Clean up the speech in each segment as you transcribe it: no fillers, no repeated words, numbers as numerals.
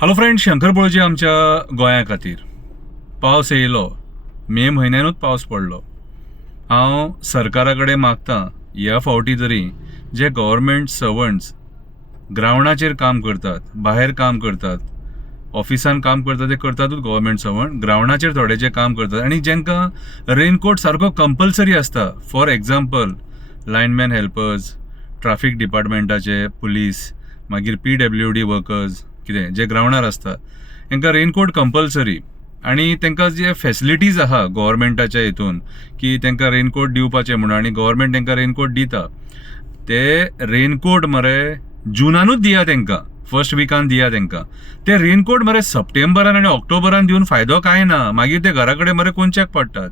Hello friend, Shankar पळोवची आमच्या गोंया खातीर पावस येयलो. मे म्हयन्यानूच पावस पडलो. हांव सरकारा कडेन मागतां ह्या फावटी तरी जे गव्हर्मेंट सर्वंट्स ग्रावंडाचेर काम करतात, भायर काम करतात, ऑफिसान काम करतात, ते करतातूच गव्हर्मेंट सर्वंट. ग्रावंडाचेर थोडे जे काम करतात आनी जेंकां रेनकोट सारको कंपल्सरी आसता. For example lineman helpers, traffic डिपार्टमेंटाचे पुलीस, मागीर PWD वर्कर्स, कितें जे ग्रावंडार आसता तांकां रेनकोट कंपल्सरी. आनी तांकां जे फॅसिलिटीज आहा गव्हर्मेंटाच्या हितून की तांकां रेनकोट दिवपाचे म्हणून, आनी गव्हर्मेंट तांकां रेनकोट दिता, ते रेनकोट मरे जुनानूच दिया तांकां, फर्स्ट विकान दिया तांकां. ते रेनकोट मरे सप्टेंबरान आनी ऑक्टोबरान दिवन फायदो कांय ना. मागीर ते घरा कडेन मरे कोंच्याक पडटात.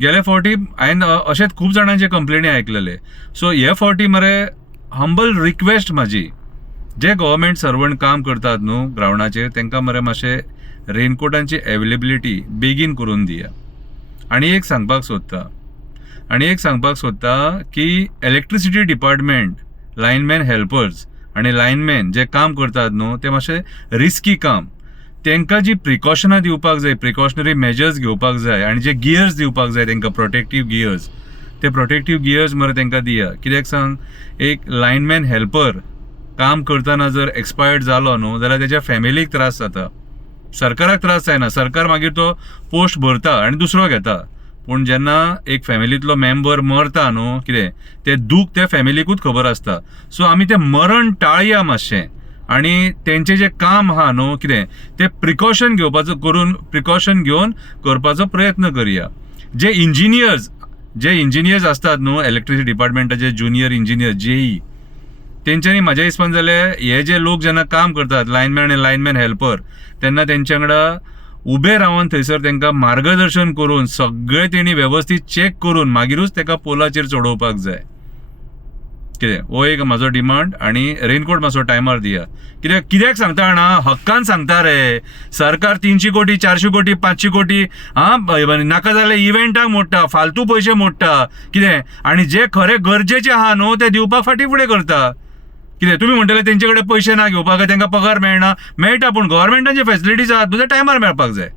गेल्या फावटी हांवें अशेंच खूब जाणांचे कंप्लेनी आयकलेले. सो हे फावटी मरे हंबल रिक्वेस्ट म्हाजी, जे गव्हर्मेंट सर्वंट काम करतात न्हू ग्रावंडाचेर, तांकां मरे मातशे रेनकोटांची अवेलेबिलिटी बेगीन करून दिया. आनी एक सांगपाक सोदता की इलेक्ट्रिसिटी डिपार्टमेंट, लायनमॅन हेल्पर्स आनी लायनमॅन जे काम करतात न्हू, ते मातशे रिस्की काम. तांकां जी प्रिकॉशनां दिवपाक जाय, प्रिकॉशनरी मेजर्स घेवपाक जाय, आनी जे गियर्स दिवपाक जाय तांकां, प्रोटेक्टीव गियर्स, ते प्रोटेक्टीव गियर्स मरे तांकां दिया. कित्याक सांग, एक लायनमॅन हेल्पर काम करतना जर एक्सपायर्ड जालो न्हू जाल्यार त्याच्या फॅमिलीक त्रास जाता. सरकाराक त्रास जायना, सरकार मागीर तो पोस्ट भरता आनी दुसरो घेता. पूण जेन्ना एक फॅमिलींतलो मेंबर मरता न्हू, कितें तें दूख त्या फॅमिलीकूच खबर आसता. सो आमी तें मरण टाळया मातशें, आनी तेंचें जें काम आहा न्हू, कितें तें प्रिकॉशन घेवन करपाचो प्रयत्न करया. जे इंजिनियर्स असतात न्हू इलेक्ट्रिसिटी डिपार्टमेंटाचे, ज्युनियर इंजिनियर JE, तेंच्यांनी म्हाज्या हिसपान जाल्यार हे जे लोक जेन्ना काम करतात लायनमॅन आनी लायनमॅन हेल्पर, तेन्ना तेंच्या वांगडा उबे रावन थंयसर तांकां मार्गदर्शन करून सगळें तेणी वेवस्थीत चॅक करून मागीरूच ताका पोलाचेर चडोवपाक जाय. कितें हो एक म्हाजो डिमांड. आनी रेनकोट मातसो टायमार दिया. कित्याक सांगता जाणा, हक्कान सांगता रे. सरकार 300 कोटी 400 कोटी 500 कोटी नाका जाल्यार इव्हेंटाक मोडटा, फालतू पयशे मोडटा. कितें आनी जे खरे गरजेचे आहा न्हू ते दिवपाक फाटीं फुडें करता. कितें तुमी म्हणटले तेंचे कडेन पयशे ना घेवपाक, तांकां पगार मेळटा, पूण गव्हर्मेंटाचे फॅसिलिटीज आहात न्हू ते टायमार मेळपाक जाय.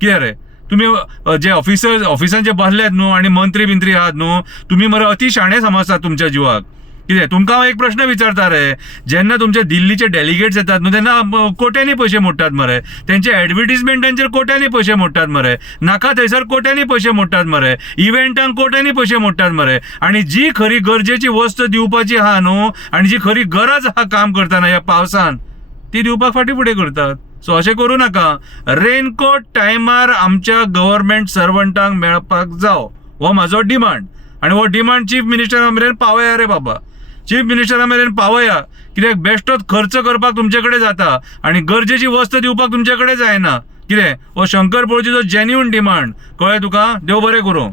कितें रे, तुम्ही जे ऑफिसांचे बसल्यात न्हू आनी मंत्री आहात न्हू, तुम्ही मरे अति शाणे समजतात तुमच्या जिवाक. कितें तुमकां हांव एक प्रश्न विचारता रे, जेन्ना तुमचे दिल्लीचे डेलिगेट्स येतात न्हू तेन्ना कोट्यांनी पयशे मोडटात मरे. तेंचे एडवर्टिजमेंटांचेर कोट्यांनी पयशे मोडटात मरे. नाका थंयसर कोट्यांनी पयशे मोडटात मरे. इव्हेंटांक कोट्यांनी पयशे मोडटात मरे. आनी जी खरी गरजेची वस्त दिवपाची आहा न्हू, आनी जी खरी गरज आहा काम करतना ह्या पावसान, ती दिवपाक फाटीं फुडें करतात. सो अशें करूं नाका. रेनकोट टायमार आमच्या गव्हर्मेंट सर्वंटांक मेळपाक जावो, हो म्हाजो डिमांड. आनी हो डिमांड चीफ मिनिस्टरा मेरेन पावया रे बाबा. चीफ मिनिस्टरा मेरेन पावया. कित्याक बेश्टोच खर्च करपाक तुमचे कडेन जाता आनी गरजेची वस्त दिवपाक तुमचे कडेन जायना. कितें हो शंकर पळोवचीचो जेन्युइन डिमांड. कळ्ळें तुका? देव बरें करूं.